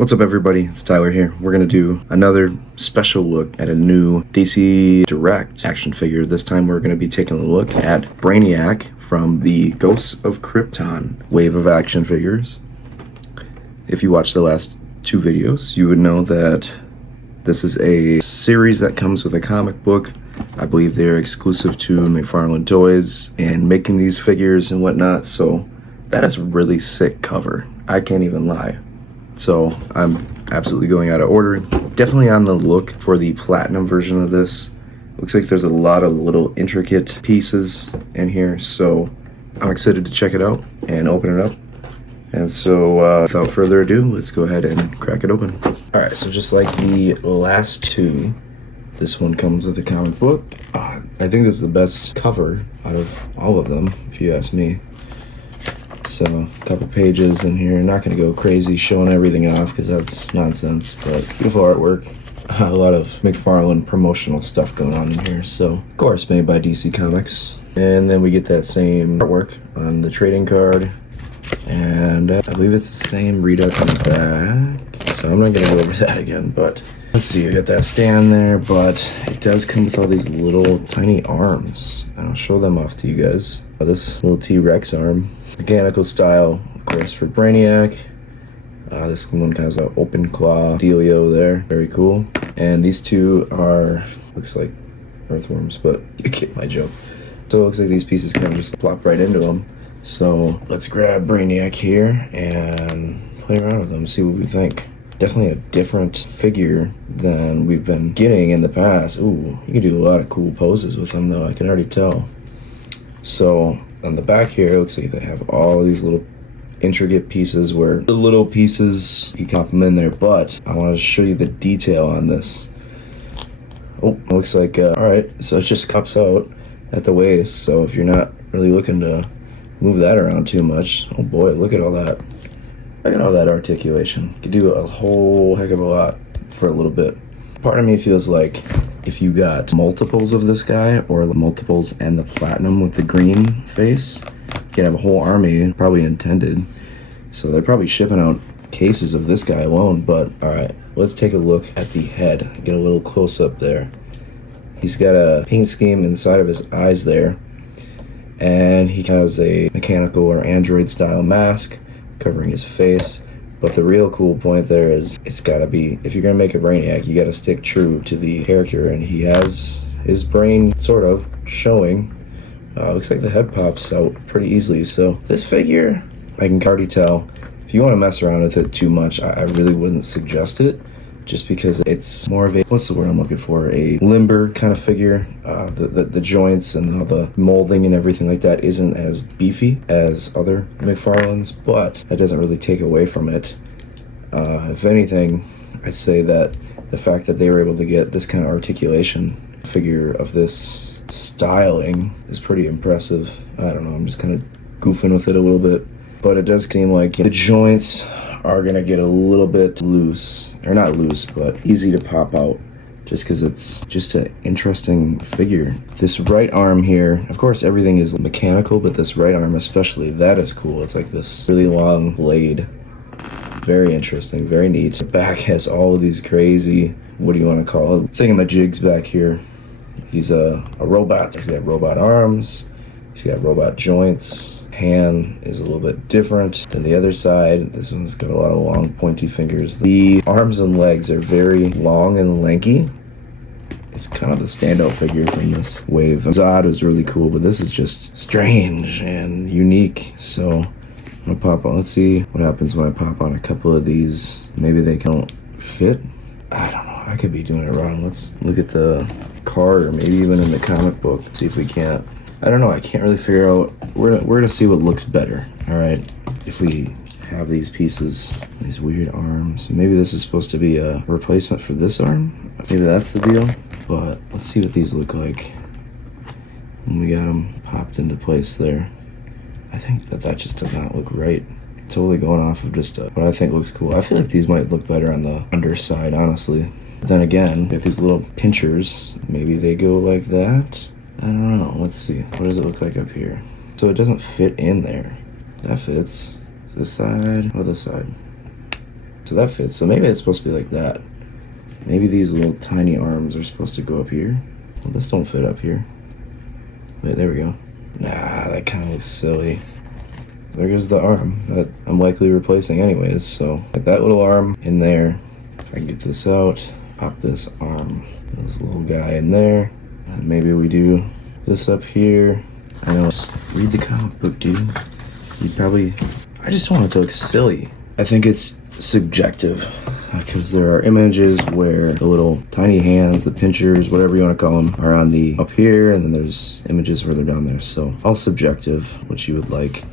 What's up everybody, it's Tyler here. We're going to do another special look at a new DC Direct action figure. This time we're going to be taking a look at Brainiac from the Ghosts of Krypton wave of action figures. If you watched the last two videos, you would know that this is a series that comes with a comic book. I believe they're exclusive to McFarlane Toys and making these figures and whatnot, so that is a really sick cover. I can't even lie. So I'm absolutely going out of order. Definitely on the look for the platinum version of this. Looks like there's a lot of little intricate pieces in here, so I'm excited to check it out and open it up. And so without further ado, let's go ahead and crack it open. All right, so just like the last two, this one comes with a comic book. I think this is the best cover out of all of them, if you ask me. So a couple pages in here, not going to go crazy showing everything off because that's nonsense, but beautiful artwork. A lot of McFarlane promotional stuff going on in here, so of course made by DC Comics. And then we get that same artwork on the trading card, and I believe it's the same readout on the back, so I'm not going to go over that again, but let's see, we got that stand there, but it does come with all these little tiny arms. I'll show them off to you guys. This little T-Rex arm, mechanical style, of course, for Brainiac. This one has an open claw dealio there, very cool. And these two are, looks like earthworms, but you get my joke. So it looks like these pieces kind of just plop right into them. So let's grab Brainiac here and play around with them, see what we think. Definitely a different figure than we've been getting in the past. Ooh, you can do a lot of cool poses with them though, I can already tell. So on the back here, it looks like they have all these little intricate pieces where the little pieces, you can pop them in there, but I want to show you the detail on this. Oh, it looks like, all right, so it just cups out at the waist, so if you're not really looking to move that around too much, oh boy, look at all that. Look at all that articulation. You could do a whole heck of a lot for a little bit. Part of me feels like if you got multiples of this guy, or multiples and the platinum with the green face, you could have a whole army probably intended. So they're probably shipping out cases of this guy alone, but all right, let's take a look at the head. Get a little close up there. He's got a paint scheme inside of his eyes there, and he has a mechanical or android style mask covering his face. But the real cool point there is it's gotta be, if you're gonna make a Brainiac, you gotta stick true to the character, and he has his brain sort of showing. Looks like the head pops out pretty easily. So this figure, I can already tell, if you want to mess around with it too much, I really wouldn't suggest it, just because it's more of a, what's the word I'm looking for, a limber kind of figure. The joints and all the molding and everything like that isn't as beefy as other McFarlanes, but that doesn't really take away from it. If anything, I'd say that the fact that they were able to get this kind of articulation figure of this styling is pretty impressive. I don't know, I'm just kind of goofing with it a little bit, but it does seem like the joints are gonna get a little bit loose, or not loose, but easy to pop out, just because it's just an interesting figure. This right arm here, of course everything is mechanical, but this right arm especially, that is cool. It's like this really long blade. Very interesting, very neat. The back has all of these crazy, what do you want to call it, thingamajigs back here. He's a robot. He's got robot arms, he's got robot joints. Hand is a little bit different than the other side. This one's got a lot of long pointy fingers. The arms and legs are very long and lanky. It's kind of the standout figure from this wave. Zod was really cool, but this is just strange and unique. So I'm gonna pop on, let's see what happens when I pop on a couple of these. Maybe they don't fit. I don't know, I could be doing it wrong. Let's look at the card, or maybe even in the comic book, see if we can't. I don't know, I can't really figure out. We're gonna see what looks better. All right, if we have these pieces, these weird arms, maybe this is supposed to be a replacement for this arm. Maybe that's the deal, but let's see what these look like when we got them popped into place there. I think that just does not look right. Totally going off of just what I think looks cool. I feel like these might look better on the underside, honestly. But then again, they have these little pinchers. Maybe they go like that. I don't know. Let's see. What does it look like up here? So it doesn't fit in there. That fits. This side or this side. So that fits. So maybe it's supposed to be like that. Maybe these little tiny arms are supposed to go up here. Well, this don't fit up here. Wait, there we go. Nah, that kind of looks silly. There goes the arm that I'm likely replacing anyways. So get that little arm in there. If I can get this out, pop this arm, this little guy in there. And maybe we do this up here. I know, just read the comic book, dude. I just want it to look silly. I think it's subjective because there are images where the little tiny hands, the pinchers, whatever you want to call them, are on the up here, and then there's images where they're down there. So all subjective, what you would like.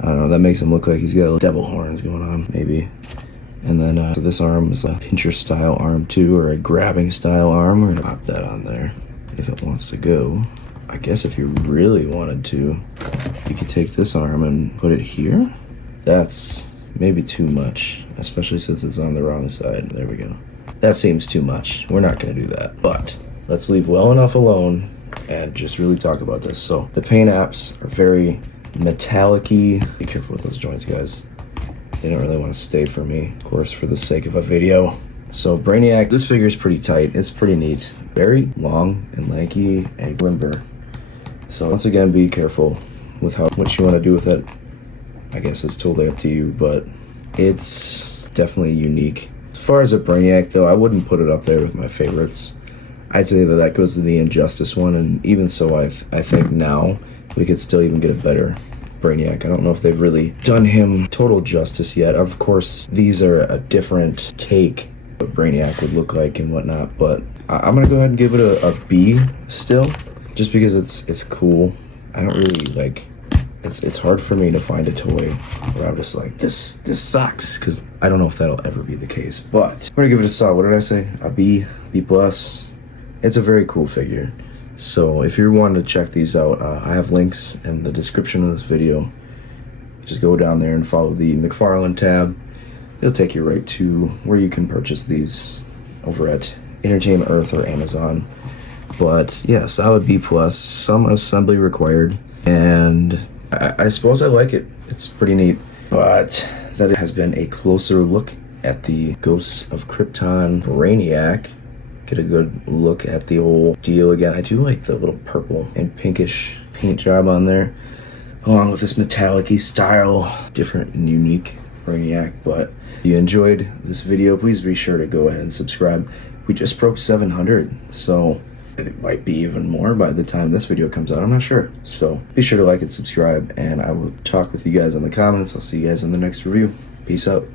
I don't know, that makes him look like he's got little devil horns going on, maybe. And then so this arm is a pincher style arm too, or a grabbing style arm. We're gonna pop that on there if it wants to go. I guess if you really wanted to, you could take this arm and put it here. That's maybe too much, especially since it's on the wrong side. There we go. That seems too much. We're not gonna do that, but let's leave well enough alone and just really talk about this. So the paint apps are very metallic-y. Be careful with those joints, guys. They don't really want to stay for me, of course, for the sake of a video. So Brainiac, this figure is pretty tight. It's pretty neat. Very long and lanky and limber. So once again, be careful with what you want to do with it. I guess it's totally up to you, but it's definitely unique. As far as a Brainiac, though, I wouldn't put it up there with my favorites. I'd say that goes to the Injustice one, and even so, I think now we could still even get a better Brainiac. I don't know if they've really done him total justice yet. Of course, these are a different take what Brainiac would look like and whatnot, but I'm gonna go ahead and give it a B still, just because it's cool. I don't really like, it's hard for me to find a toy where I'm just like, this sucks, because I don't know if that'll ever be the case. But I'm gonna give it a solid, what did I say? A B plus. It's a very cool figure. So if you're wanting to check these out, I have links in the description of this video. Just go down there and follow the McFarlane tab. It'll take you right to where you can purchase these over at Entertainment Earth or Amazon. But yeah, solid B plus, some assembly required, and I suppose I like it. It's pretty neat. But that has been a closer look at the Ghosts of Krypton Brainiac. Get a good look at the old deal again. I do like the little purple and pinkish paint job on there, along with this metallic-y style, different and unique Brainiac. But if you enjoyed this video, please be sure to go ahead and subscribe. We just broke 700, so it might be even more by the time this video comes out. I'm not sure. So be sure to like and subscribe, and I will talk with you guys in the comments. I'll see you guys in the next review. Peace out.